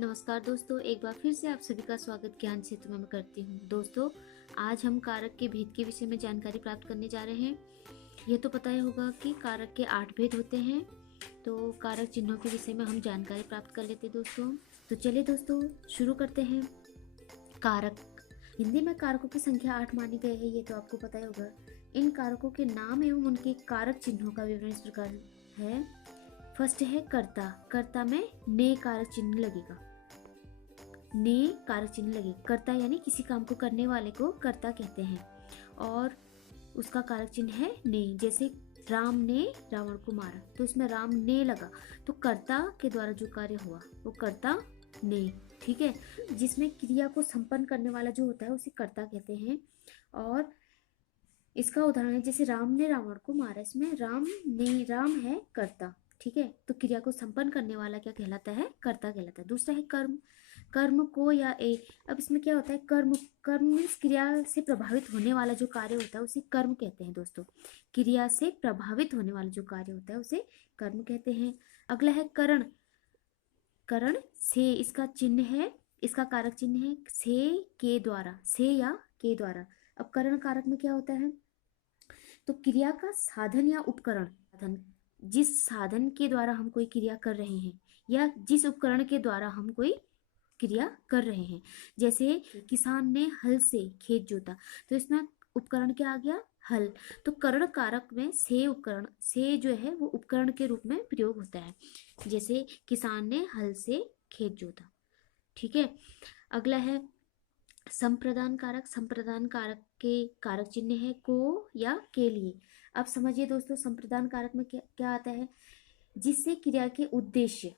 नमस्कार दोस्तों, एक बार फिर से आप सभी का स्वागत ज्ञान क्षेत्र में करती हूँ। दोस्तों, आज हम कारक के भेद के विषय में जानकारी प्राप्त करने जा रहे हैं। यह तो पता ही होगा कि कारक के 8 भेद होते हैं। तो कारक चिन्हों के विषय में हम जानकारी प्राप्त कर लेते हैं दोस्तों। तो चलिए दोस्तों, शुरू करते हैं। कारक हिंदी में कारकों की संख्या 8 मानी गई है, ये तो आपको पता ही होगा। इन कारकों के नाम एवं उनके कारक चिन्हों का विवरण इस प्रकार है। फर्स्ट है कर्ता। कर्ता में ने कारक चिन्ह लगेगा। ने कारक चिन्ह लगे। कर्ता यानी किसी काम को करने वाले को कर्ता कहते हैं और उसका कारक चिन्ह है ने। जैसे राम ने रावण को मारा, तो इसमें राम ने लगा, तो कर्ता के द्वारा जो कार्य हुआ वो कर्ता ने। ठीक है, जिसमें क्रिया को संपन्न करने वाला जो होता है उसे कर्ता कहते हैं। और इसका उदाहरण है जैसे राम ने रावण को मारा, इसमें राम है कर्ता। ठीक है, तो क्रिया को संपन्न करने वाला क्या कहलाता है? कर्ता कहलाता है। दूसरा है कर्म। कर्म को या अब इसमें क्या होता है? कर्म मीन्स क्रिया से प्रभावित होने वाला जो कार्य होता है उसे कर्म कहते हैं दोस्तों। क्रिया से प्रभावित होने वाला जो कार्य होता है उसे कर्म कहते हैं। अगला है करण। करण से इसका चिन्ह है, इसका कारक चिन्ह है से के द्वारा, से या के द्वारा। अब करण कारक में क्या होता है? तो क्रिया का साधन या उपकरण, जिस साधन के द्वारा हम कोई क्रिया कर रहे हैं या जिस उपकरण के द्वारा हम कोई क्रिया कर रहे हैं। जैसे किसान ने हल से खेत जोता, तो इसमें उपकरण क्या आ गया? हल। तो करण कारक में से उपकरण, से जो है वो उपकरण के रूप में प्रयोग होता है। जैसे किसान ने हल से खेत जोता। ठीक है, अगला है संप्रदान कारक। संप्रदान कारक के कारक चिन्ह है को या के लिए। अब समझिए दोस्तों, संप्रदान कारक में क्या क्या आता है? जिससे क्रिया के उद्देश्य,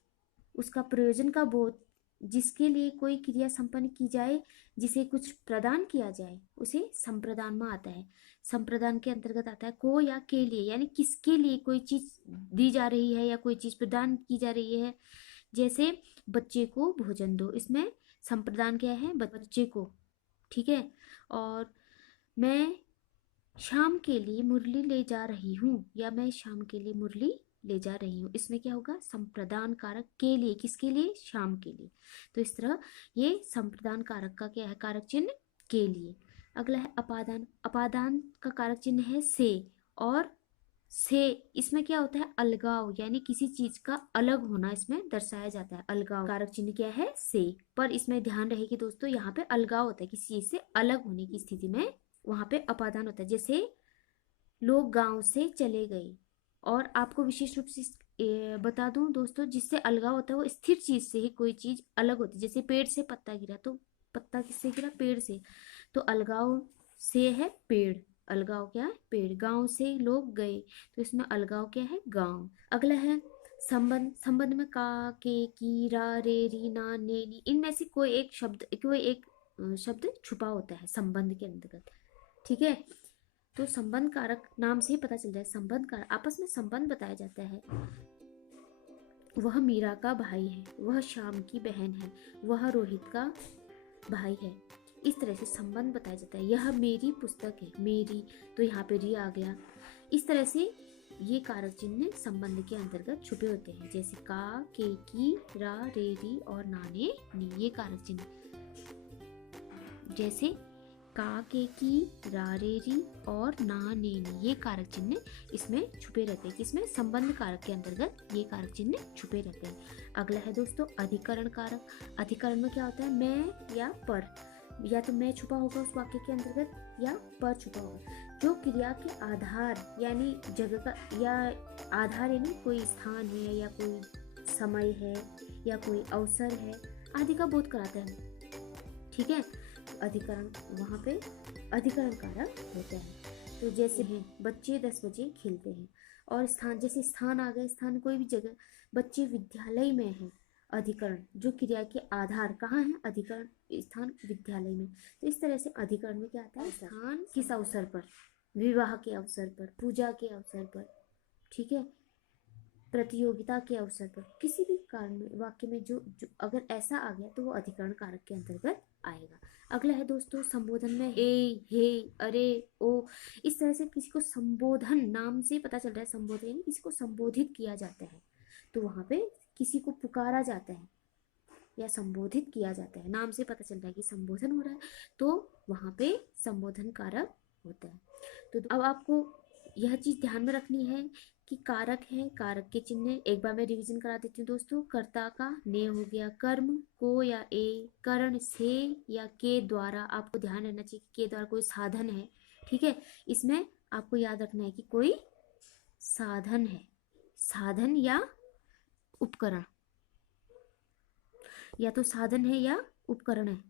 उसका प्रयोजन का बोध, जिसके लिए कोई क्रिया संपन्न की जाए, जिसे कुछ प्रदान किया जाए, उसे संप्रदान में आता है। संप्रदान के अंतर्गत आता है को या के लिए, यानी किसके लिए कोई चीज दी जा रही है या कोई चीज प्रदान की जा रही है। जैसे बच्चे को भोजन दो, इसमें संप्रदान क्या है? बच्चे को। ठीक है, और मैं शाम के लिए मुरली ले जा रही हूँ, या मैं शाम के लिए मुरली ले जा रही हूँ, इसमें क्या होगा? संप्रदान कारक के लिए, किसके लिए? शाम के लिए। तो इस तरह ये संप्रदान कारक का क्या है? कारक चिन्ह के लिए। अगला है अपादान। अपादान का कारक चिन्ह है से, और से इसमें क्या होता है? अलगाव, यानी किसी चीज का अलग होना इसमें दर्शाया जाता है। अलगाव कारक चिन्ह क्या है? से। पर इसमें ध्यान रहे कि दोस्तों यहाँ पे अलगाव होता है, किसी चीज से अलग होने की स्थिति में वहां पे अपादान होता है। जैसे लोग गांव से चले गए, और आपको विशेष रूप से बता दूं दोस्तों, जिससे अलगाव होता है वो स्थिर चीज से ही कोई चीज अलग होती है। जैसे पेड़ से पत्ता गिरा, तो पत्ता किससे गिरा? पेड़ से। तो अलगाव से है पेड़, अलगाव क्या है? पेड़। गांव से लोग गए, तो इसमें अलगाव क्या है? गांव। अगला है संबंध। संबंध में का, के, की, रा, रे, री, ना, ने, नी, इनमें से कोई एक शब्द छुपा होता है संबंध के अंतर्गत। ठीक है, तो संबंध कारक नाम से ही पता चल जाए। संबंध कारक आपस में संबंध बताया जाता है। वह मीरा का भाई है, वह श्याम की बहन है, वह रोहित का भाई है। इस तरह से संबंध बताया जाता है। यह मेरी पुस्तक है, मेरी, तो यहाँ पे री आ गया। इस तरह से ये कारक चिन्ह संबंध के अंतर्गत छुपे होते हैं। जैसे का, के, की, रा, रे, री और नाने, नी, ये कारक चिन्ह। जैसे का, के, की, रा, रे, री और ना, ने, नी, ये कारक चिन्ह इसमें छुपे रहते हैं। किसमें? संबंध कारक के अंतर्गत ये कारक चिन्ह छुपे रहते हैं। अगला है दोस्तों अधिकरण कारक। अधिकरण में क्या होता है? मैं या पर, या तो मैं छुपा होगा उस वाक्य के अंतर्गत या पर छुपा होगा। जो क्रिया के आधार यानी जगह का, या आधार यानी कोई स्थान है या कोई समय है या कोई अवसर है आदि का बोध कराता है। ठीक है, अधिकरण, वहां पे अधिकरण कारक होता है। तो जैसे हैं बच्चे 10 बजे खेलते हैं, और स्थान, जैसे स्थान आ गए, स्थान कोई भी जगह, बच्चे विद्यालय में हैं। अधिकरण जो क्रिया के आधार कहाँ है? अधिकरण स्थान विद्यालय में। तो इस तरह से अधिकरण में क्या आता है? स्थान किस अवसर पर? विवाह के अवसर पर, पूजा के अवसर पर, ठीक है, प्रतियोगिता के अवसर पर, किसी भी कारण में वाक्य में जो अगर ऐसा आ गया तो वो अधिकरण कारक के अंतर्गत आएगा। अगला है दोस्तों संबोधन में ए, हे, अरे, ओ, इस तरह से किसी को संबोधन, नाम से पता चल रहा है संबोधन यानी किसी को संबोधित किया जाता है। तो वहां पे किसी को पुकारा जाता है, या संबोधित किया जाता है, नाम से पता चल रहा है कि संबोधन हो रहा है, तो वहां पे संबोधन कारक होता है। तो अब आपको यह चीज ध्यान में रखनी है कि कारक है, कारक के चिन्ह। एक बार मैं रिवीजन करा देती हूँ दोस्तों। कर्ता का ने हो गया, कर्म को या ए, करण से या के द्वारा। आपको ध्यान रहना चाहिए कि के द्वारा कोई साधन है, ठीक है। इसमें आपको याद रखना है कि कोई साधन है, साधन या उपकरण, या तो साधन है या उपकरण है,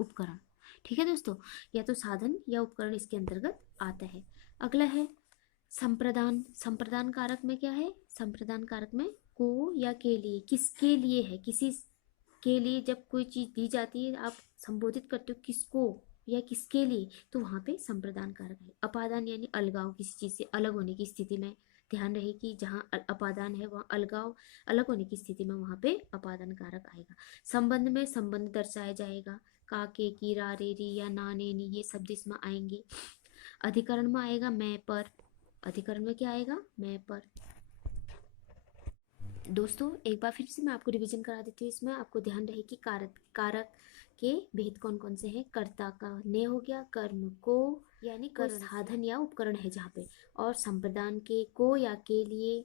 उपकरण, ठीक है दोस्तों। या तो साधन या उपकरण इसके अंतर्गत आता है। अगला है संप्रदान। संप्रदान कारक में क्या है? संप्रदान कारक में को या के लिए, किसके लिए है, किसी के लिए जब कोई चीज दी जाती है, आप संबोधित करते हो किसको या किसके लिए, तो वहां पे संप्रदान कारक है। अपादान यानी अलगाव, किसी चीज से अलग होने की स्थिति में। ध्यान रहे कि जहाँ अपादान है वहाँ अलगाव, अलग होने की स्थिति में वहां पे अपादान कारक आएगा। संबंध में संबंध दर्शाया जाएगा, का के की रा रे री या ना ने नी, ये शब्द इसमें आएंगे। अधिकरण में आएगा मैं पर। अधिकरण में क्या आएगा? मैं पर। दोस्तों एक बार फिर से मैं आपको रिवीजन करा देती हूँ। इसमें आपको ध्यान रहे कि कारक के भेद कौन कौन से हैं। कर्ता का ने हो गया, कर्म को यानी कोई साधन या उपकरण है जहाँ पे, और संप्रदान के को या के लिए,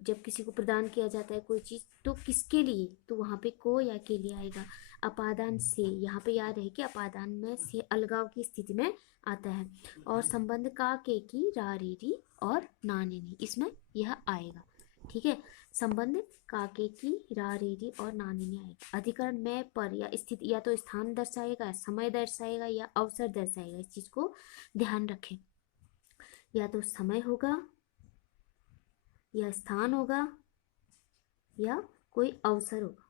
जब किसी को प्रदान किया जाता है कोई चीज तो किसके लिए, तो वहां पे को या के लिए आएगा। अपादान से, यहाँ पे याद है कि अपादान में से अलगाव की स्थिति में आता है। और संबंध का के की रा रे री और ना ने नी, इसमें यह आएगा, ठीक है। संबंध का के की रा रे री और ना ने नी आएगा। अधिकरण में पर या स्थिति, या तो स्थान दर्शाएगा, समय दर्शाएगा या अवसर दर्शाएगा। इस चीज को ध्यान रखें, या तो समय होगा या स्थान होगा या कोई अवसर होगा,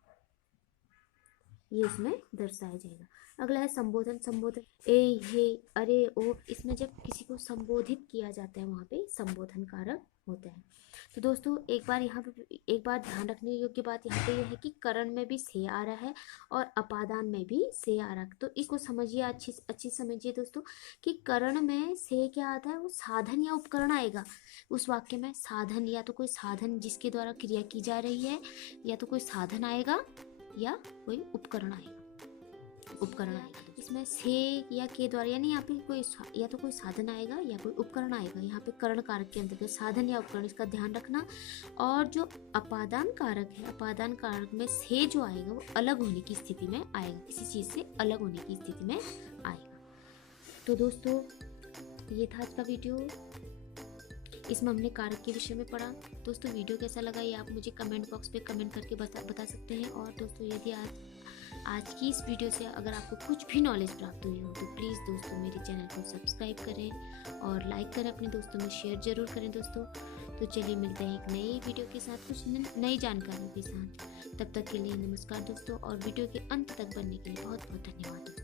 ये इसमें दर्शाया जाएगा। अगला है संबोधन। संबोधन ए हे अरे ओ, इसमें जब किसी को संबोधित किया जाता है वहां पे संबोधन कारक होता है। तो दोस्तों एक बार ध्यान रखने योग्य बात यहाँ पे यह है कि करण में भी से आ रहा है और अपादान में भी से आ रहा है। तो इसको समझिए, अच्छी समझिए दोस्तों कि करण में से क्या आता है, वो साधन या उपकरण आएगा। उस वाक्य में साधन, या तो कोई साधन जिसके द्वारा क्रिया की जा रही है, या तो कोई साधन आएगा या कोई उपकरण आएगा, उपकरण आएगा। इसमें से या के द्वारा, यानी यहाँ पे कोई या तो कोई साधन आएगा या कोई उपकरण आएगा। यहाँ पे करण कारक के अंतर्गत साधन या उपकरण, इसका ध्यान रखना। और जो अपादान कारक है, अपादान कारक में से जो आएगा वो अलग होने की स्थिति में आएगा, किसी चीज से अलग होने की स्थिति में आएगा। तो दोस्तों ये था आज का वीडियो, इसमें हमने कारक के विषय में पढ़ा। दोस्तों वीडियो कैसा लगा ये आप मुझे कमेंट बॉक्स पे कमेंट करके बता सकते हैं। और दोस्तों यदि आज की इस वीडियो से अगर आपको कुछ भी नॉलेज प्राप्त हुई हो तो प्लीज़ दोस्तों मेरे चैनल को सब्सक्राइब करें और लाइक करें, अपने दोस्तों में शेयर जरूर करें दोस्तों। तो चलिए मिलते हैं एक नई वीडियो के साथ, कुछ नई जानकारियों के साथ। तब तक के लिए नमस्कार दोस्तों, और वीडियो के अंत तक बनने के लिए बहुत बहुत धन्यवाद।